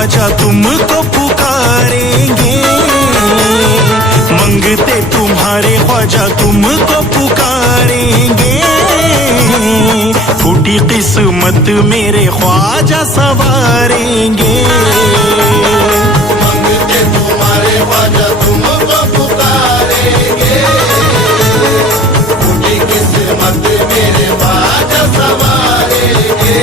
ख्वाजा तुमको पुकारेंगे, मंगते तुम्हारे ख्वाजा तुमको पुकारेंगे, फूटी किस्मत मेरे ख्वाजा सवारेंगे, मंगते तुम्हारे ख्वाजा तुमको पुकारेंगे, फूटी किस्मत मेरे ख्वाजा सवारेंगे।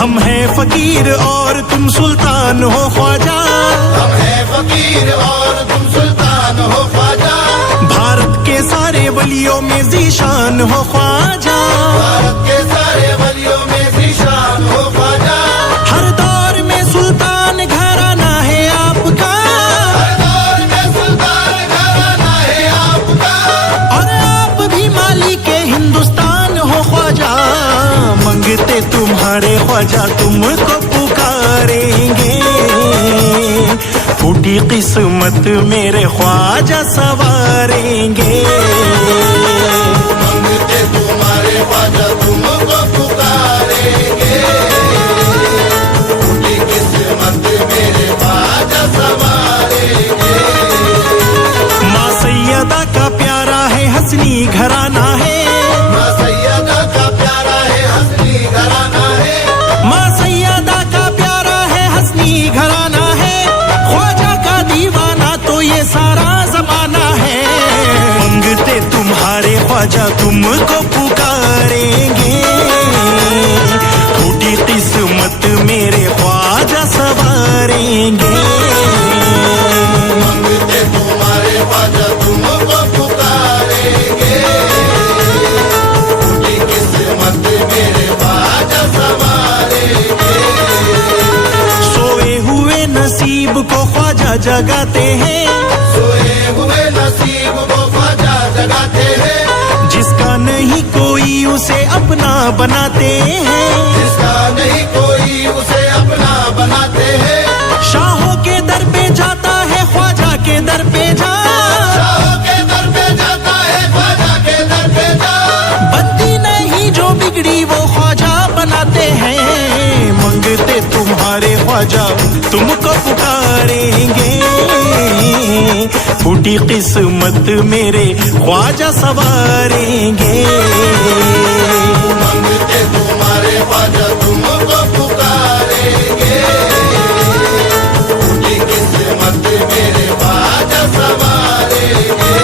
हम हैं फकीर और तुम सुल्तान हो ख्वाजा, हम हैं फकीर और तुम सुल्तान हो ख्वाजा, भारत के सारे वलियों में ज़ीशान हो ख्वाजा, भारत के सारे वलियों में ज़ीशान हो ख्वाजा, हर दौर में सुल्तान घराना है आपका, हर दौर में सुल्तान घराना है आपका, और आप भी मालिक हिंदुस्तान हो ख्वाजा, मंगते तुम्हारे ख्वाजा तुमको पुकारेंगे, फूटी किस्मत मेरे ख्वाजा सवारेंगे, मंगते तुम्हारे ख्वाजा तुमको पुकारेंगे, फूटी किस्मत मेरे ख्वाजा सवारेंगे। माँ सैयदा का प्यारा है हसनी घराना है, माँ सैयदा का प्यारा है हसनी घराना है, माँ सैयदा का प्यारा है हसनी घराना है, ख्वाजा का दीवाना तो ये सारा जमाना है, मंगते तुम्हारे ख्वाजा तुमको पुकारेंगे, फूटी किस्मत मेरे ख्वाजा सवारेंगे, मंगते तुम्हारे ख्वाजा तुमको पुकारेंगे, फूटी किस्मत मेरे ख्वाजा सवारेंगे। सोए हुए नसीब को ख्वाजा जगाते हैं, सोए हुए नसीब को ख्वाजा जगाते हैं, जिसका नहीं कोई उसे अपना बनाते हैं, जिसका नहीं कोई उसे अपना बनाते हैं, शाहों के दर पे जाता है ख्वाजा के दर पे जा, शाहों के दर पे जाता है ख्वाजा के दर पे जा, बनती नहीं जो बिगड़ी वो ख्वाजा बनाते हैं, मंगते तुम्हारे ख्वाजा तुमको पुकारेंगे, फूटी किस्मत मेरे ख्वाजा सवारेंगे, मंगते तुम्हारे ख्वाजा तुमको पुकारेंगे, फूटी किस्मत मेरे ख्वाजा सवारेंगे।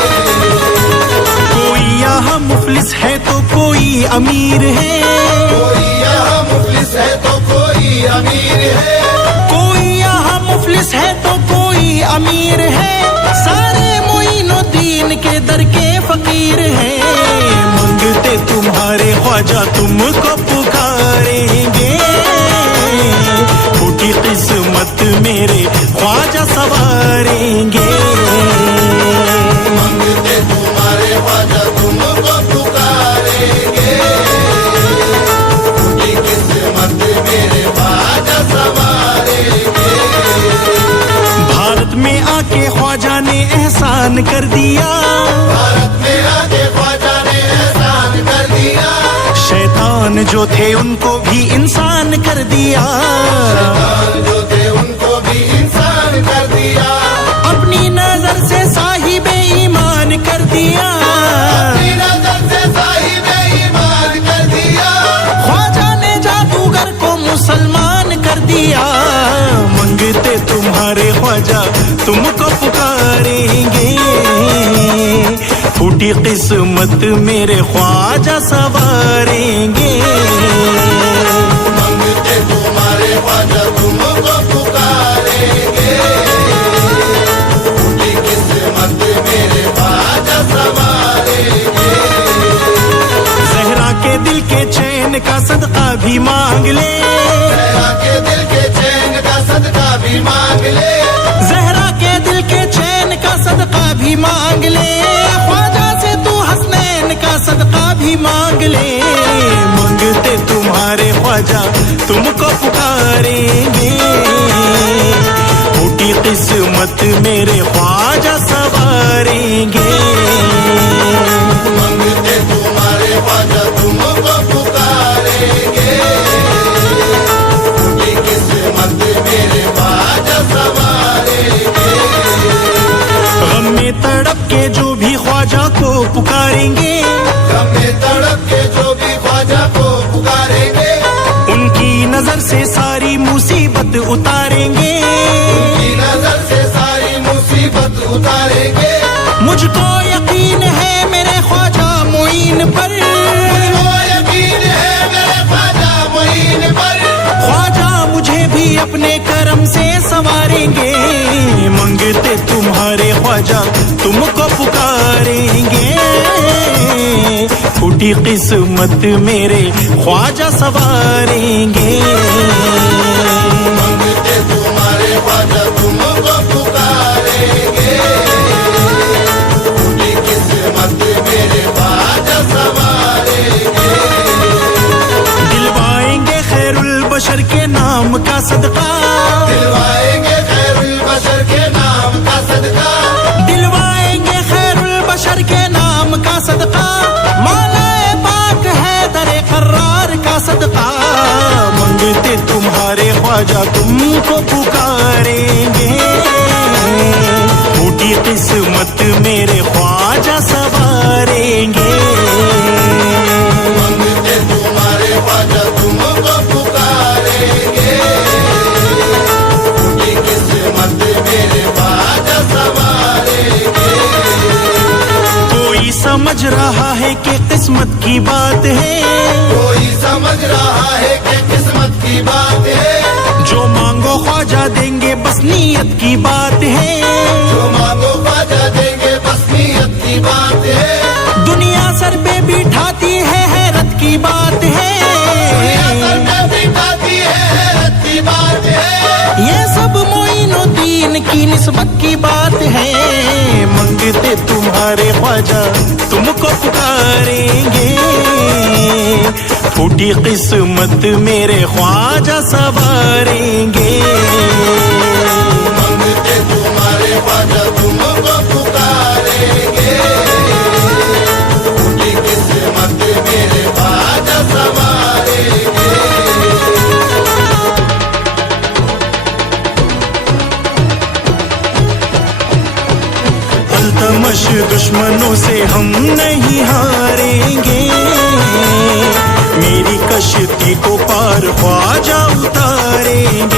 कोई यहाँ मुफलिस है तो कोई अमीर है, कोई यहाँ मुफलिस है तो कोई अमीर है, कोई यहाँ मुफलिस है तो कोई अमीर है, सारे मोइनुद्दीन के दर के फकीर हैं, मंगते तुम्हारे ख्वाजा तुमको पुकारेंगे, फूटी किस्मत मेरे ख्वाजा सवारेंगे, मंगते तुम्हारे ख्वाजा तुमको पुकारेंगे, फूटी किस्मत मेरे ख्वाजा सवारेंगे। भारत में आके ख्वाजा ने एहसान कर दिया, भारत में आके ख्वाजा ने एहसान कर दिया, शैतान जो थे उनको भी इंसान कर दिया, शैतान जो थे उनको भी इंसान कर दिया, अपनी नजर से साहिबे ईमान कर दिया, अपनी नजर से साहिबे ईमान कर दिया, ख्वाजा ने जादूगर को मुसलमान कर दिया, मंगते तुम्हारे ख्वाजा तुमको पुकारेंगे, फूटी किस्मत मेरे ख्वाजा सवारेंगे, मंगते तुम्हारे ख्वाजा तुमको पुकारेंगे, फूटी किस्मत मेरे ख्वाजा सवारेंगे। ज़हरा के दिल के चैन का सदका भी मांग ले, ज़हरा के दिल के चैन का सदका भी मांग ले, ज़हरा के दिल के चैन का सदका भी मांग ले, ख्वाजा से तू हसनैन का सदका भी मांग ले, मंगते तुम्हारे ख्वाजा तुमको पुकारेंगे। फूटी किस्मत मेरे ख्वाजा सवारेंगे। मंगते तुम्हारे ख्वाजा तुमको पुकारेंगे। फूटी किस्मत मेरे ख्वाजा सवारेंगे। गम में तड़प के जो भी ख्वाजा को पुकारेंगे, गम में तड़प के जो भी ख्वाजा को पुकारेंगे, उनकी नजर से सारी मुसीबत उतारेंगे। उनकी नजर से सारी मुसीबत उतारेंगे। मुझको यकीन है मेरे ख्वाजा मुईन पर, मुझको यकीन है मेरे ख्वाजा मुईन पर। ख्वाजा मुझे भी अपने करम से संवारेंगे। मंगते तुम्हारे ख्वाजा तुमको पुकारेंगे। फूटी किस्मत मेरे ख्वाजा सवारेंगे। मंगते तुम्हारे ख्वाजा तुमको पुकारेंगे। फूटी किस्मत मेरे ख्वाजा सवारेंगे। दिलवाएंगे खैरुल बशर के नाम का सदका, दिलवाएंगे खैरुल बशर के नाम का सदका। दिलवाएंगे खैरुल बशर के नाम का सदका। मौलाए पाक है दरे करार का सदका। मंगते तुम्हारे ख्वाजा तुमको पुकारेंगे। फूटी किस्मत मेरे ख्वाजा सवारेंगे। मंगते तुम्हारे ख्वाजा तुमको पुकारेंगे। फूटी किस्मत मेरे ख्वाजा सवारेंगे। कोई समझ रहा है कि किस्मत की बात है, कोई समझ रहा है कि किस्मत की बात है। जो मांगो ख्वाजा देंगे बस नीयत की बात है। जो मांगो ख्वाजा देंगे बस नीयत की बात है। दुनिया सर पे बिठाती है हैरत की बात है। दुनिया सर पे बिठाती है हैरत की बात है। ये सब मोइनुद्दीन की निस्बत की बात है। मंगते तुम्हारे ख्वाजा तुमको पुकारेंगे। फूटी किस्मत मेरे ख्वाजा सवारेंगे। मंगते तुम्हारे ख्वाजा तुमको पुकारेंगे। फूटी किस्मत मेरे ख्वाजा सवारेंगे। अल्तमश दुश्मनों से हम नहीं हारेंगे। मेरी कश्ती को पार ख्वाजा उतारेंगे।